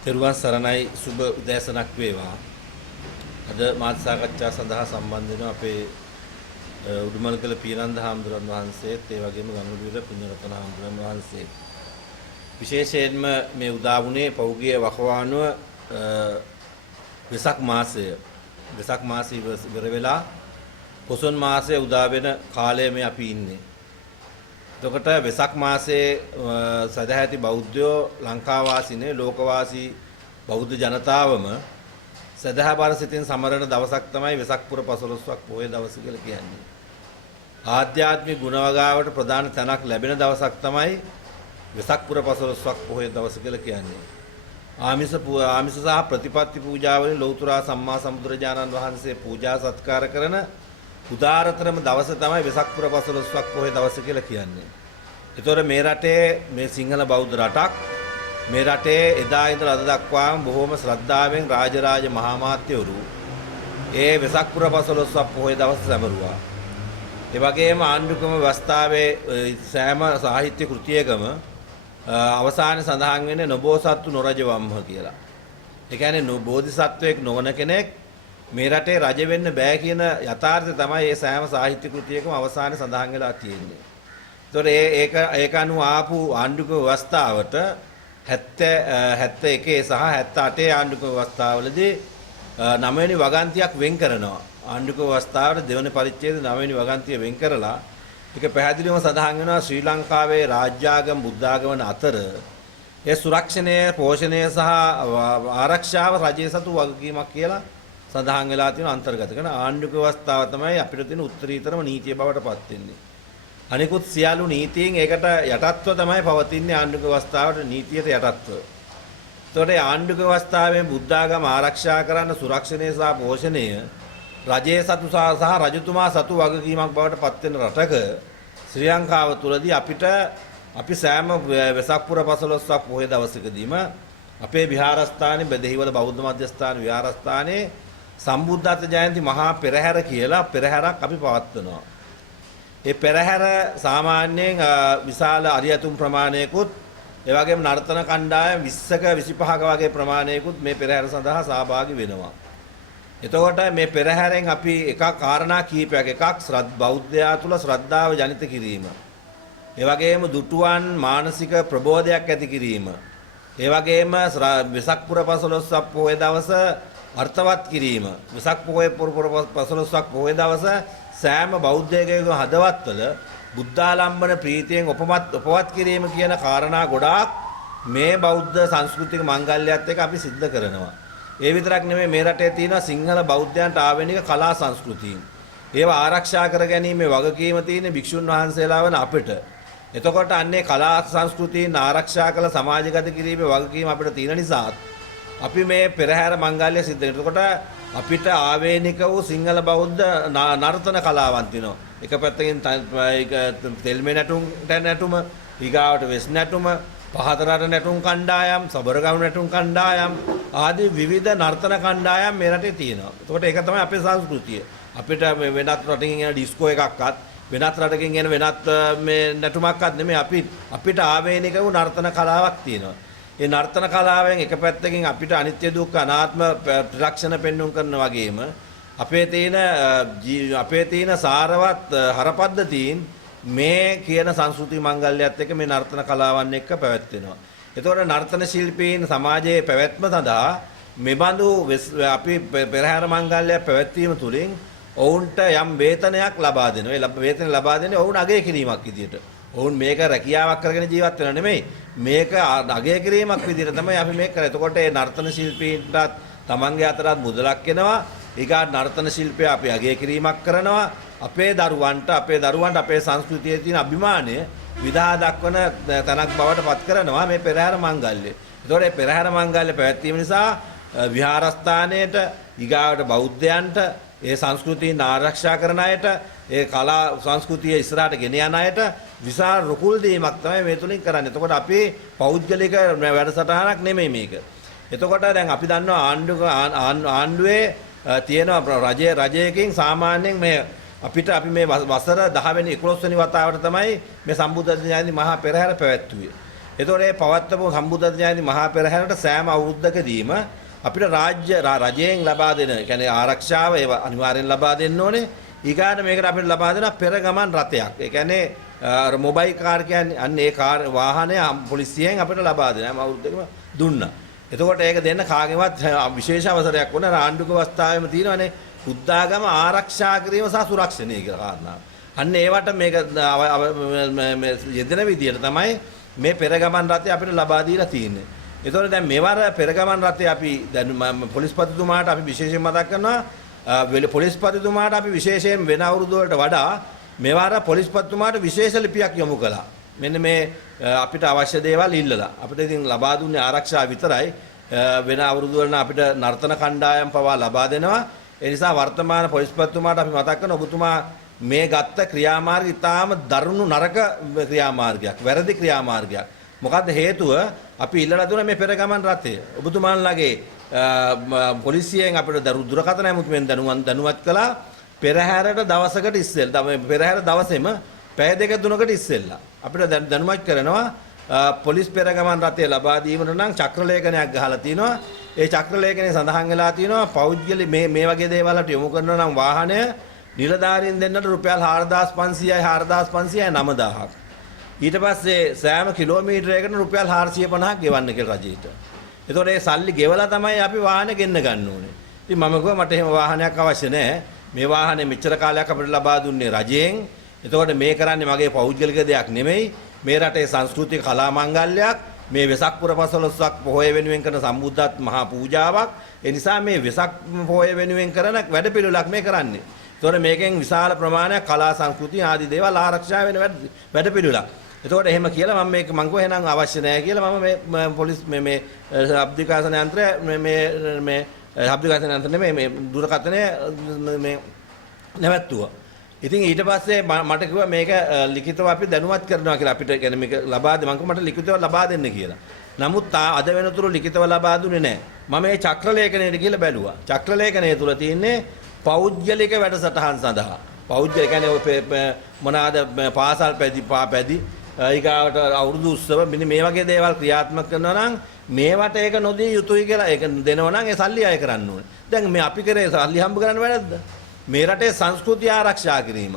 තෙරුවන් සරණයි සුබ උදෑසනක් වේවා. අද මාත් සාකච්ඡා සඳහා සම්බන්ධ වෙන අපේ උඩුමල්කල පීනන්ද හාමුදුරන් වහන්සේත් ඒ වගේම ගනුඩුවිල පුණ්‍යරතන හාමුදුරන් වහන්සේ. විශේෂයෙන්ම මේ උදා වුණේ පෞගිය වකවානුව වෙසක් මාසය. වෙසක් මාසය ඉවර වෙලා පොසොන් මාසය උදා වෙන කාලය මේ අපි ඉන්නේ. එතකොට වෙසක් මාසයේ සදැහැති බෞද්ධයෝ ලංකාවාසීනේ ලෝකවාසී බෞද්ධ ජනතාවම සදහබර සිතින් සමරන දවසක් තමයි වෙසක් පුර 15ක් පොහොය දවස කියලා කියන්නේ. ආධ්‍යාත්මික ගුණවගාවට ප්‍රධාන තැනක් ලැබෙන දවසක් තමයි වෙසක් පුර 15ක් පොහොය දවස කියලා කියන්නේ. ආමිස සහ ප්‍රතිපත්ති පූජාවලින් ලෞතර සම්මා සම්බුදුරජාණන් වහන්සේ පූජා සත්කාර කරන උදාරතරම දවස තමයි වෙසක් පුර 15ක් පොහොය දවස කියලා කියන්නේ. ඒතොර මේ රටේ මේ සිංහල බෞද්ධ රටක් මේ රටේ එදා ඉඳලා අද දක්වාම බොහෝම ශ්‍රද්ධාවෙන් රාජරාජ මහාමාත්‍යවරු ඒ වෙසක් පුර 15ක් පොහොය දවස සැමරුවා. ඒ වගේම ආණ්ඩුක්‍රම ව්‍යවස්ථාවේ සෑම සාහිත්‍ය කෘතියකම අවසානයේ සඳහන් වෙන්නේ නොබෝසත්තු නොරජ වම්හ කියලා. ඒ කියන්නේ බෝධිසත්වයෙක් නොවන කෙනෙක් මේ රටේ රජ වෙන්න බෑ කියන යථාර්ථය තමයි මේ සෑම සාහිත්‍ය කෘතියකම අවසානයේ සඳහන් වෙලා තියෙන්නේ. ඒතකොට ඒක අනුව ආපු ආණ්ඩුක්‍රම ව්‍යවස්ථාවට 71 සහ 78 ආණ්ඩුක්‍රම ව්‍යවස්ථාවලදී 9 වෙනි වගන්තියක් වෙන් කරනවා. ආණ්ඩුක්‍රම ව්‍යවස්ථාවට දෙවන පරිච්ඡේද 9 වෙනි වගන්තිය වෙන් කරලා ඒක පැහැදිලිවම සඳහන් වෙනවා ශ්‍රී ලංකාවේ රාජ්‍යාගම බුද්ධාගමන අතර ඒ සුරක්ෂණය, පෝෂණය සහ ආරක්ෂාව රජයේ සතු වගකීමක් කියලා සඳහන් වෙලා තියෙන අන්තර්ගත කරන ආණ්ඩුක්‍රම ව්‍යවස්ථාව තමයි අපිට තියෙන උත්තරීතරම නීතිය බවට පත් වෙන්නේ. අනිකුත් සියලු නීතීන් ඒකට යටත්ව තමයි පවතින්නේ ආණ්ඩුක්‍රම ව්‍යවස්ථාවට නීතියට යටත්ව. ඒතකොට ආණ්ඩුක්‍රම ව්‍යවස්ථාවෙන් බුද්ධාගම ආරක්ෂා කරන්න සුරක්ෂණය සහ පෝෂණය රජයේ සතු සහ රජතුමා සතු වගකීමක් බවට පත් වෙන රටක ශ්‍රී ලංකාව තුලදී අපි සෑම වෙසක් පුර 15ක් පොහොය දවසකදීම අපේ විහාරස්ථානයේ බෙදහිවල බෞද්ධ මධ්‍යස්ථාන විහාරස්ථානයේ සම්බුද්ධත්ව ජයන්ති මහා පෙරහැර කියලා පෙරහැරක් අපි පවත්වනවා. ඒ පෙරහැර සාමාන්‍යයෙන් විශාල අරියතුම් ප්‍රමාණයකුත් ඒ වගේම නර්තන කණ්ඩායම් 20ක 25ක වගේ ප්‍රමාණයකුත් මේ පෙරහැර සඳහා සහභාගී වෙනවා. එතකොට මේ පෙරහැරෙන් අපි එක කාරණා කීපයක් එකක් බෞද්ධයා තුල ශ්‍රද්ධාව ජනිත කිරීම. ඒ වගේම දුටුවන් මානසික ප්‍රබෝධයක් ඇති කිරීම. ඒ වගේම වෙසක් පුර 15ක් පොහොය දවස අර්ථවත් කිරීම. වෙසක් පොහොය 15ක් පොහොය දවස සෑම බෞද්ධයෙකුගේ හදවත්වල බුද්ධාලම්බන ප්‍රීතියෙන් උපවත් කිරීම කියන කාරණා ගොඩාක් මේ බෞද්ධ සංස්කෘතික මංගල්‍යයත් එක්ක අපි සිද්ධ කරනවා. ඒ විතරක් නෙමෙයි මේ රටේ තියෙන සිංහල බෞද්ධයන්ට ආවේනික කලා සංස්කෘතීන්. ඒවා ආරක්ෂා කර ගැනීමේ වගකීම තියෙන භික්ෂුන් වහන්සේලා වන අපිට. එතකොට අන්නේ කලා සංස්කෘතීන් ආරක්ෂා කළ සමාජගත කිරීමේ වගකීම අපිට තියෙන නිසා අපි මේ පෙරහැර මංගල්‍ය සිද්ධ කරනකොට අපිට ආවේනික වූ සිංහල බෞද්ධ නර්තන කලාවන් තියෙනවා. එක පැත්තකින් තෙල්මේ නැටුම, ඊගාවට වෙස් නැටුම, පහතරට නැටුම් කණ්ඩායම්, සබරගම් නැටුම් කණ්ඩායම් ආදී විවිධ නර්තන කණ්ඩායම් මේ රටේ තියෙනවා. එතකොට ඒක තමයි අපේ සංස්කෘතිය. අපිට වෙනත් රටකින් එන ඩිස්කෝ එකක්වත් වෙනත් රටකින් එන වෙනත් මේ නැටුමක්වත් නෙමෙයි අපිට ආවේනික වූ නර්තන කලාවක් තියෙනවා. ඒ නර්තන කලාවෙන් එක පැත්තකින් අපිට අනිත්‍ය දුක්ඛ අනාත්ම ත්‍රිලක්ෂණ පෙන්වුම් කරන වගේම අපේ තියෙන සාරවත් හරපද්ධතීන් මේ කියන සංස්කෘති මංගල්‍යයත් එක්ක මේ නර්තන කලාවන් එක්ක පැවැත්වෙනවා. එතකොට නර්තන ශිල්පීන් සමාජයේ පැවැත්ම සඳහා මෙබඳු අපි පෙරහැර මංගල්‍ය පැවැත්වීම තුළින් ඔවුන්ට යම් වේතනයක් ලබා දෙනවා. ඒ වේතන ලබා දෙන්නේ ඔවුන් අගය කිරීමක් විදියට. ඔවුන් මේක රැකියාවක් කරගෙන ජීවත් වෙන නෙමෙයි. මේක අගය කිරීමක් විදියට තමයි අපි මේක කරන්නේ. එතකොට මේ නර්තන ශිල්පීන්ටත් තමන්ගේ අතරත් මුදලක් එනවා. ඊගා නර්තන ශිල්පය අපි අගය කිරීමක් කරනවා. අපේ දරුවන්ට අපේ සංස්කෘතියේ තියෙන අභිමානය විදහා දක්වන තැනක් බවට පත් කරනවා මේ පෙරහැර මංගල්‍ය. ඒතකොට මේ පෙරහැර මංගල්‍ය පැවැත්වීම නිසා විහාරස්ථානයේට ඊගාවට බෞද්ධයන්ට ඒ සංස්කෘතියන් ආරක්ෂා කරන අයට ඒ කලා සංස්කෘතිය ඉස්සරහට ගෙන යන අයට විශාල රුකුල් දීමක් තමයි මේ තුලින් කරන්නේ. එතකොට අපි පෞද්ගලික වැඩසටහනක් නෙමෙයි මේක. එතකොට දැන් අපි දන්නවා ආණ්ඩුවේ තියෙන රජයකින් සාමාන්‍යයෙන් මේ අපි මේ වසර 10 වෙනි 11 වෙනි වතාවට තමයි මේ සම්බුද්ධ ජයන්ති මහා පෙරහැර පැවැත්වුවේ. එතකොට මේ පවත්වපු සම්බුද්ධ ජයන්ති මහා පෙරහැරට සෑම අවුරුද්දකදීම අපිට රජයෙන් ලබා දෙන, කියන්නේ ආරක්ෂාව ඒව අනිවාර්යෙන් ලබා දෙන්න ඕනේ. ඊගාට මේකට අපිට ලබා දෙන පෙරගමන් රථයක්. ඒ කියන්නේ මොබයිල් කාර් කියන්නේ අන්න ඒ කාර් වාහනය පොලිසියෙන් අපිට ලබා දෙනවා. හැම අවුරුද්දකම දුන්නා. එතකොට ඒක දෙන්න කාගෙවත් විශේෂ අවසරයක් වුණ ආණ්ඩුක අවස්ථාවෙම තියෙනවානේ බුද්ධාගම ආරක්ෂා කිරීම සහ සුරක්ෂණය කියලා කාරණා. අන්න ඒවට මේක යෙදෙන විදියට තමයි මේ පෙරගමන් රථය අපිට ලබා දීලා තියෙන්නේ. ඒතකොට දැන් මෙවර පෙරගමන් රථය අපි දැන් පොලිස්පතිතුමාට අපි විශේෂයෙන් මතක් කරනවා. පොලිස්පතිතුමාට අපි විශේෂයෙන් වෙන අවුරුදු වලට වඩා මෙවර පොලිස්පතිතුමාට විශේෂ ලිපියක් යොමු කළා. මෙන්න මේ අපිට අවශ්‍ය දේවල් ඉල්ලලා. අපිට ඉතින් ලබා දුන්නේ ආරක්ෂාව විතරයි. වෙන අවුරුදු වල අපිට නර්තන කණ්ඩායම් පවා ලබා දෙනවා. ඒ නිසා වර්තමාන පොලිස්පතිතුමාට අපි මතක් කරන ඔබතුමා මේ ගත්ත ක්‍රියාමාර්ගය ඉතාම දරුණු නරක ක්‍රියාමාර්ගයක්. වැරදි ක්‍රියාමාර්ගයක්. මොකද්ද හේතුව? අපි ඉල්ලලා දුන්න මේ පෙරගමන් රථය. ඔබතුමාලගේ පොලිසියෙන් අපිට දුරකථන ඇමුතුමෙන් දැනුවත් කළා පෙරහැරට දවසකට ඉස්සෙල්ලා. පෙරහැර දවසේම පැය දෙක තුනකට ඉස්සෙල්ලා අපිට දැනුවත් කරනවා පොලිස් පෙරගමන් රථය ලබා දීමට නම් චක්‍රලේඛනයක් ගහලා තිනවා. ඒ චක්‍රලේඛනයේ සඳහන් වෙලා තිනවා පෞද්ගලික මේ වගේ දේවල් වලට යොමු කරනවා නම් වාහනය නිලධාරීන් දෙන්නට රුපියල් 4500යි 4500යි 9000ක්. ඊට පස්සේ සෑම කිලෝමීටරයකට රුපියල් 450ක් ගෙවන්න කියලා රජයට. එතකොට ඒ සල්ලි ගෙවලා තමයි අපි වාහනේ ගෙන්න ගන්න ඕනේ. ඉතින් මම කිව්වා මට එහෙම වාහනයක් අවශ්‍ය නැහැ. මේ වාහනේ මෙච්චර කාලයක් අපිට ලබා දුන්නේ රජයෙන්. එතකොට මේ කරන්නේ මගේ පෞද්ගලික දෙයක් නෙමෙයි. මේ රටේ සංස්කෘතික කලා මංගල්‍යයක්. මේ වෙසක් පුර 15ක් පොහොය වෙනුවෙන් කරන සම්බුද්ධත් මහා පූජාවක්. ඒ නිසා මේ වෙසක් පොහොය වෙනුවෙන් කරන වැඩපිළිවෙලක් මේ කරන්නේ. එතකොට මේකෙන් විශාල ප්‍රමාණයක් කලා සංස්කෘති ආදී දේවල් ආරක්ෂා වෙන වැඩපිළිවෙලක්. එතකොට එහෙම කියලා මම මං කිව්වා එහෙනම් අවශ්‍ය නැහැ කියලා මම මේ පොලිස් මේ ශබ්දිකාසන යන්ත්‍රය මේ ශබ්දිකාසන යන්ත්‍රය මේ දුරකථනය මේ නැවැත්තුවා. ඉතින් ඊට පස්සේ මට කිව්වා මේක ලිඛිතව අපි දැනුවත් කරනවා කියලා අපිට කියන්නේ මේක ලබා දෙන්න. මං කිව්වා මට ලිඛිතව ලබා දෙන්න කියලා. නමුත් අද වෙනතුරු ලිඛිතව ලබා දුන්නේ නැහැ. මම මේ චක්‍රලේඛනයට ගිහලා බැලුවා. චක්‍රලේඛනය තුල තියෙන්නේ පෞද්ගලික වැඩසටහන් සඳහා. පෞද්ගලික කියන්නේ මොනවාද පාසල් පැදි ඊගාවට අවුරුදු උත්සව මෙන්න මේ වගේ දේවල් ක්‍රියාත්මක කරනවා නම් මේවට ඒක නොදී යුතුයි කියලා ඒක දෙනවා නම් ඒ සල්ලි අය කරන්න ඕනේ. දැන් මේ අපි කරේ සල්ලි හම්බ කරන්න වැරද්ද? මේ රටේ සංස්කෘතිය ආරක්ෂා කිරීම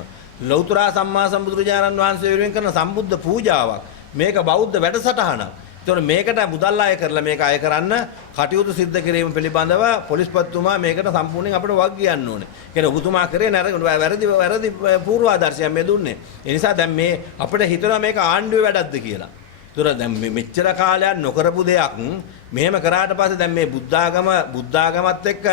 ලෞතර සම්මා සම්බුදුරජාණන් වහන්සේ වෙනුවෙන් කරන සම්බුද්ධ පූජාවක්. මේක බෞද්ධ වැඩසටහනක්. ඒතකොට මේකට මුදල් අය කරලා මේක අය කරන්න කටයුතු සිද්ධ කිරීම පිළිබඳව පොලිස්පතිතුමා මේකට සම්පූර්ණයෙන් අපිට වග කියන්න ඕනේ. කියන්නේ ඔබතුමා කරේ වැරදි පූර්වාදර්ශයක් මේ දුන්නේ. ඒ නිසා දැන් මේ අපිට හිතනවා මේක ආණ්ඩුවේ වැඩක්ද කියලා. ඒතකොට දැන් මෙච්චර කාලයක් නොකරපු දෙයක් මෙහෙම කරාට පස්සේ දැන් මේ බුද්ධාගමත් එක්ක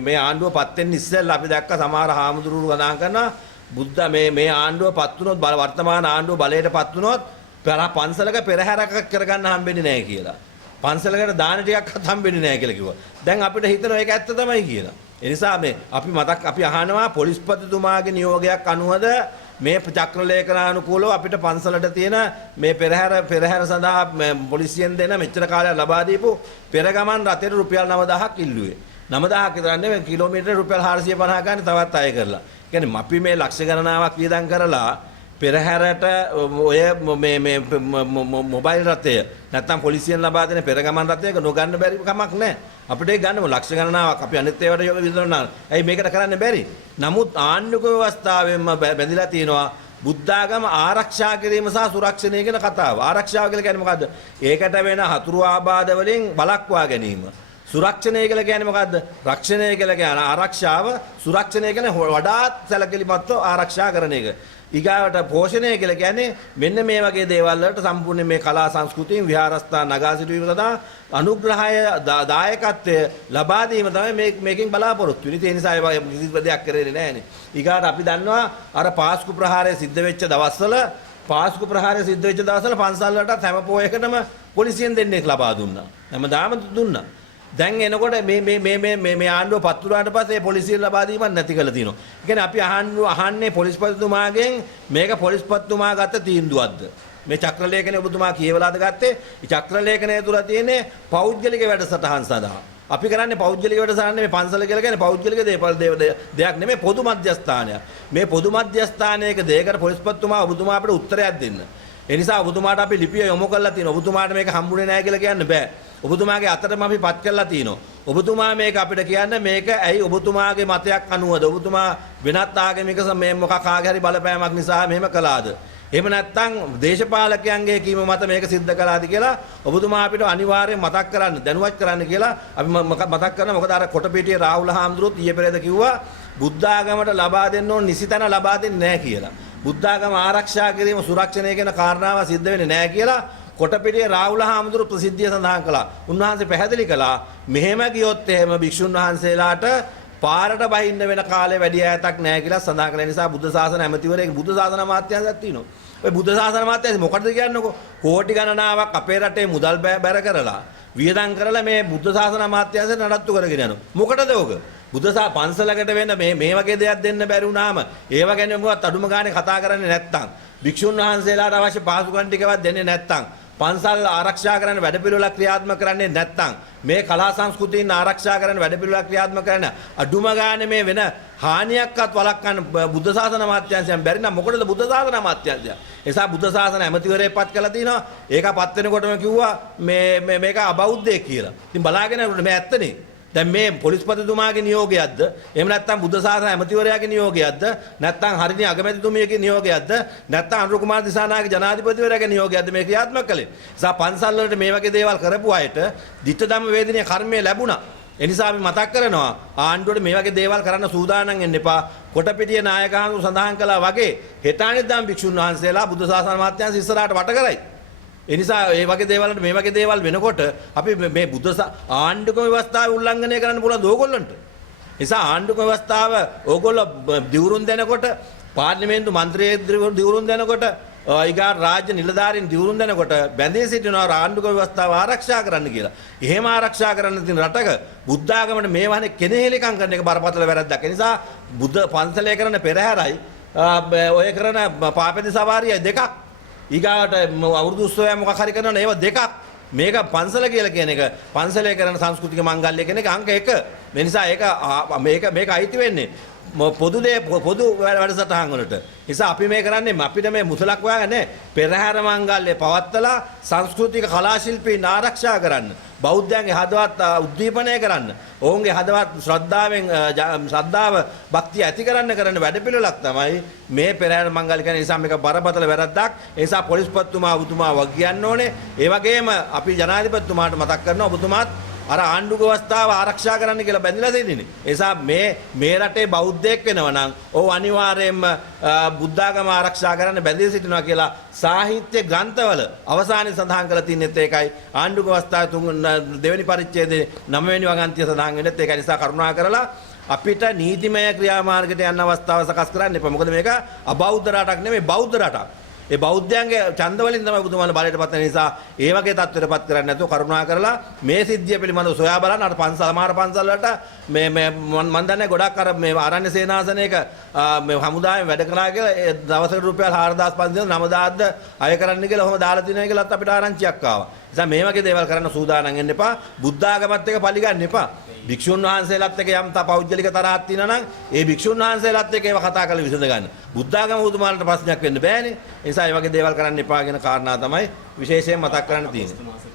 මේ ආණ්ඩුව පත් වෙන්න ඉස්සෙල්ලා අපි දැක්ක සමහර හාමුදුරුවෝ ගණන් කරනවා මේ ආණ්ඩුව පත් වුණොත් වර්තමාන ආණ්ඩුව බලයට පත් වුණොත් පන්සලක පෙරහැරක් කරගන්න හම්බෙන්නේ නැහැ කියලා. පන්සලකට දාන ටිකක්වත් හම්බෙන්නේ නැහැ කියලා කිව්වා. දැන් අපිට හිතෙනවා ඒක ඇත්ත තමයි කියලා. ඒ නිසා අපි අහනවා පොලිස්පතිතුමාගේ නියෝගයක් අනුවද මේ චක්‍රලේඛනානුකූලව අපිට පන්සලට තියෙන මේ පෙරහැර සඳහා පොලිසියෙන් දෙන මෙච්චර කාලයක් ලබා දීපු පෙරගමන් රථයට රුපියල් 9000ක් ඉල්ලුවේ. 9000ක් විතර නෙවෙයි කිලෝමීටර රුපියල් 450 ගන්න තවත් අය කරලා. කියන්නේ අපි මේ ලක්ෂ ගණනාවක් වියදම් කරලා පෙරහැරට ඔය මේ මොබයිල් රථය නැත්තම් පොලිසියෙන් ලබා දෙන පෙරගමන් රථයක නොගන්න බැරි කමක් නැහැ. අපිට ඒක ගන්නම ලක්ෂ ගණනාවක් අපි අනිත් ඒවාට විතරනවා. ඇයි මේකට කරන්න බැරි? නමුත් ආණ්ඩුක ව්‍යවස්ථාවෙන්ම බැඳිලා තියෙනවා බුද්ධාගම ආරක්ෂා කිරීම සහ සුරක්ෂණය කියන කතාව. ආරක්ෂාව කියලා කියන්නේ මොකද්ද? ඒකට වෙන හතුරු ආබාධ වලින් වළක්වා ගැනීම. සුරක්ෂණය කියලා කියන්නේ මොකද්ද? රක්ෂණය කියලා කියන්නේ ආරක්ෂාව, සුරක්ෂණය කියන්නේ වඩාත් සැලකිලිමත්ව ආරක්ෂා කරන එක. ඊගාවට පෝෂණය කියලා කියන්නේ මෙන්න මේ වගේ දේවල් වලට සම්පූර්ණ මේ කලා සංස්කෘතියෙන් විහාරස්ථාන නගා සිටුවීම සඳහා අනුග්‍රහය දායකත්වය ලබා දීම තමයි මේකෙන් බලාපොරොත්තු වෙන්නේ. ඒ නිසා ඒ කිසි දෙයක් කරන්නේ නැහැනේ. ඊගාට අපි දන්නවා අර පාස්කු ප්‍රහාරය සිද්ධ වෙච්ච දවස්වල පන්සල් වලට හැම පොයකටම පොලිසියෙන් දෙන්නෙක් ලබා දුන්නා. හැමදාම දුන්නා. දැන් එනකොට මේ ආණ්ඩුව පත් වුණාට පස්සේ පොලිසිය ලබා දීමක් නැති කරලා තියෙනවා. ඒ කියන්නේ අපි අහන්නේ පොලිස්පතිතුමාගෙන් මේක පොලිස්පතිතුමා ගත්ත තීන්දුවක්ද? මේ චක්‍රලේඛනය ඔබතුමා කියවලාද ගත්තේ? මේ චක්‍රලේඛනය තුල තියෙන්නේ පෞද්ගලික වැඩසටහන් සඳහා. අපි කරන්නේ පෞද්ගලික වැඩසටහන නෙමෙයි පන්සල කියලා කියන්නේ පෞද්ගලික දෙයක් නෙමෙයි පොදු මධ්‍යස්ථානයක්. මේ පොදු මධ්‍යස්ථානයක දෙයකට පොලිස්පතිතුමා ඔබතුමා අපිට උත්තරයක් දෙන්න. ඒ නිසා ඔබතුමාට අපි ලිපිය යොමු කරලා තියෙනවා. ඔබතුමාට මේක හම්බුනේ නැහැ කියලා කියන්න බෑ. ඔබතුමාගේ අතටම අපි පත් කරලා තියෙනවා. ඔබතුමා මේක අපිට කියන්න මේක ඇයි ඔබතුමාගේ මතයක් අනුවද? ඔබතුමා වෙනත් ආගමික මේ මොකක් ආගේ හරි බලපෑමක් නිසා මෙහෙම කළාද? එහෙම නැත්නම් දේශපාලකයන්ගේ කීම මත මේක සිද්ධ කළාද කියලා ඔබතුමා අපිට අනිවාර්යෙන් මතක් කරන්න දැනුවත් කරන්න කියලා අපි මතක් කරනවා. මොකද අර කොටපිටියේ රාහුල හාමුදුරුවෝ ඊයේ පෙරේද කිව්වා බුද්ධ ආගමට ලබා දෙන්න ඕන නිසිතන ලබා දෙන්නේ නැහැ කියලා. බුද්ධ ආගම ආරක්ෂා කිරීම සුරක්ෂණය කියන කාරණාව සිද්ධ වෙන්නේ නැහැ කියලා කොටපිටියේ රාහුල හාමුදුරුවෝ ප්‍රසිද්ධිය සඳහන් කළා. උන්වහන්සේ පැහැදිලි කළා මෙහෙම ගියොත් එහෙම භික්ෂුන් වහන්සේලාට පාරට බහින්න වෙන කාලේ වැඩි ඈතක් නැහැ කියලා සඳහන් කළ නිසා බුද්ධ ශාසන ඇමතිවරයෙක් බුද්ධ ශාසන අමාත්‍යාංශයක් තියෙනවා. ඔය බුද්ධ ශාසන අමාත්‍යාංශය මොකටද කියන්නකෝ? කෝටි ගණනාවක් අපේ රටේ මුදල් බැර කරලා වියදම් කරලා මේ බුද්ධ ශාසන අමාත්‍යාංශය නඩත්තු කරගෙන යනවා. මොකටද ඔක? පන්සලකට වෙන මේ වගේ දෙයක් දෙන්න බැරි වුණාම ඒව ගැන මොකවත් අඩුම ගානේ කතා කරන්නේ නැත්තම් භික්ෂුන් වහන්සේලාට අවශ්‍ය පහසුකම් ටිකවත් දෙන්නේ නැත්තම් පන්සල් ආරක්ෂා කරන්න වැඩපිළිවෙලක් ක්‍රියාත්මක කරන්නේ නැත්තම් මේ කලා සංස්කෘතීන් ආරක්ෂා කරන්න වැඩපිළිවෙලක් ක්‍රියාත්මක කරන්න අඩුම ගානේ මේ වෙන හානියක්වත් වළක්වන්න බුද්ධ ශාසන අමාත්‍යාංශයෙන් බැරි නම් මොකටද බුද්ධ ශාසන අමාත්‍යාංශය? එසා බුද්ධ ශාසන ඇමතිවරයෙක් පත් කළා තිනවා. ඒක පත් වෙනකොටම කිව්වා මේක අබෞද්ධයෙක් කියලා. ඉතින් බලාගෙන මේ ඇත්තනේ. දැන් මේ පොලිස්පතිතුමාගේ නියෝගයක්ද එහෙම නැත්නම් බුද්ධ ශාසන ඇමතිවරයාගේ නියෝගයක්ද නැත්නම් හරිනි අගමැතිතුමියගේ නියෝගයක්ද නැත්නම් අනුර කුමාර දිසානාගේ ජනාධිපතිවරයාගේ නියෝගයක්ද මේ ක්‍රියාත්මක කළේ. නිසා පන්සල් වලට මේ වගේ දේවල් කරපු අයට ditta ධම්ම වේදිනිය කර්මය ලැබුණා. ඒ නිසා අපි මතක් කරනවා ආණ්ඩුවට මේ වගේ දේවල් කරන්න සූදානම් වෙන්න එපා. කොටපිටිය නායකහඳු සඳහන් කළා වගේ හෙටානිද්දාම භික්ෂුන් වහන්සේලා බුද්ධ ශාසන අමාත්‍යාංශ ඉස්සරහට වට කරයි. ඒ නිසා මේ වගේ දේවල්ට මේ වගේ දේවල් වෙනකොට අපි මේ ආණ්ඩුක ව්‍යවස්ථාවේ උල්ලංඝනය කරන්න පුළුවන් ඕගොල්ලන්ට. ඒ නිසා ආණ්ඩුක ව්‍යවස්ථාව ඕගොල්ලෝ දිවුරුම් දෙනකොට පාර්ලිමේන්තු මන්ත්‍රී දිවුරුම් දෙනකොට ඊගා රාජ්‍ය නිලධාරීන් දිවුරුම් දෙනකොට බැඳී සිටිනවා ආණ්ඩුක ව්‍යවස්ථාව ආරක්ෂා කරන්න කියලා. එහෙම ආරක්ෂා කරන්න තියෙන රටක බුද්ධ ආගමට මේ වහනේ කෙනෙහිලිකම් කරන එක බරපතල වැරද්දක්. ඒ නිසා බුද්ධ පන්සලේ කරන පෙරහැරයි ඔය කරන පාපෙදි සවාරියයි දෙකක්. ඊගාට අවුරුදු උත්සවය මොකක් හරි කරනවා ඒව දෙකක්. මේක පන්සල කියලා කියන එක පන්සලේ කරන සංස්කෘතික මංගල්‍ය කියන එක අංක 1. මේ නිසා මේක අයිති වෙන්නේ පොදු වැඩසටහන් වලට. නිසා අපි මේ කරන්නේ අපිට මේ මුසලක් හොයාගන්නේ පෙරහැර මංගල්‍ය පවත්තලා සංස්කෘතික කලා ශිල්පීන් ආරක්ෂා කරන්න. බෞද්ධයන්ගේ හදවත් උද්දීපනය කරන්න. ඔවුන්ගේ හදවත් ශ්‍රද්ධාව භක්තිය ඇති කරන්න වැඩපිළිවෙලක් තමයි මේ පෙරහැර මංගල්‍ය කියන නිසා මේක බරපතල වැරද්දක්. ඒ නිසා පොලිස්පතිතුමා ඔබතුමා වග කියන්න ඕනේ. ඒ වගේම අපි ජනාධිපතිතුමාට මතක් කරනවා ඔබතුමාත් අර ආණ්ඩුක ව්‍යවස්ථාව ආරක්ෂා කරන්න කියලා බැඳලා තියෙන්නේ. ඒ නිසා මේ රටේ බෞද්ධයෙක් වෙනවා නම් ඔව් අනිවාර්යයෙන්ම බුද්ධාගම ආරක්ෂා කරන්න බැඳී සිටිනවා කියලා සාහිත්‍ය ග්‍රන්ථවල අවසානයේ සඳහන් කරලා තින්නේත් ඒකයි. ආණ්ඩුක ව්‍යවස්ථාවේ දෙවෙනි පරිච්ඡේදයේ 9 වෙනි වගන්තිය සඳහන් වෙන්නේත් ඒකයි. නිසා කරුණා කරලා අපිට නීතිමය ක්‍රියාමාර්ගයට යන අවස්ථාව සකස් කරන්න එපා. මොකද මේක අබෞද්ධ රටක් නෙමෙයි බෞද්ධ රටක්. ඒ බෞද්ධයන්ගේ ඡන්ද වලින් තමයි බුදුමාන බලයට පත් වෙන නිසා ඒ වගේ තත්ත්වයටපත් කරන්නේ නැතුව කරුණා කරලා මේ සිද්ධිය පිළිබඳව සොයා බලන්න. අර සමහර පන්සල් වලට මේ මම දන්නේ ගොඩක් අර මේ ආරණ්‍ය සේනාසනයක මේ හමුදාවෙන් වැඩ කළා කියලා ඒ දවසකට රුපියල් 4500 9000ක්ද අය කරන්න කියලා ඔහොම දාලා තිනවා කියලාත් අපිට ආරංචියක් ආවා. නිසා මේ වගේ දේවල් කරන්න සූදානම් වෙන්න එපා. බුද්ධ ආගමත් එක්ක පරිගන්න එපා. භික්ෂුන් වහන්සේලාත් එක්ක යම් පෞද්ගලික තරහක් තියෙනවා නම් ඒ භික්ෂුන් වහන්සේලාත් එක්ක ඒව කතා කරලා විසඳ ගන්න. බුද්ධ ආගම උතුමාලට ප්‍රශ්නයක් වෙන්න බෑනේ. ඒ නිසා මේ වගේ දේවල් කරන්න එපා කියන කාරණා තමයි විශේෂයෙන් මතක් කරන්න තියෙන්නේ.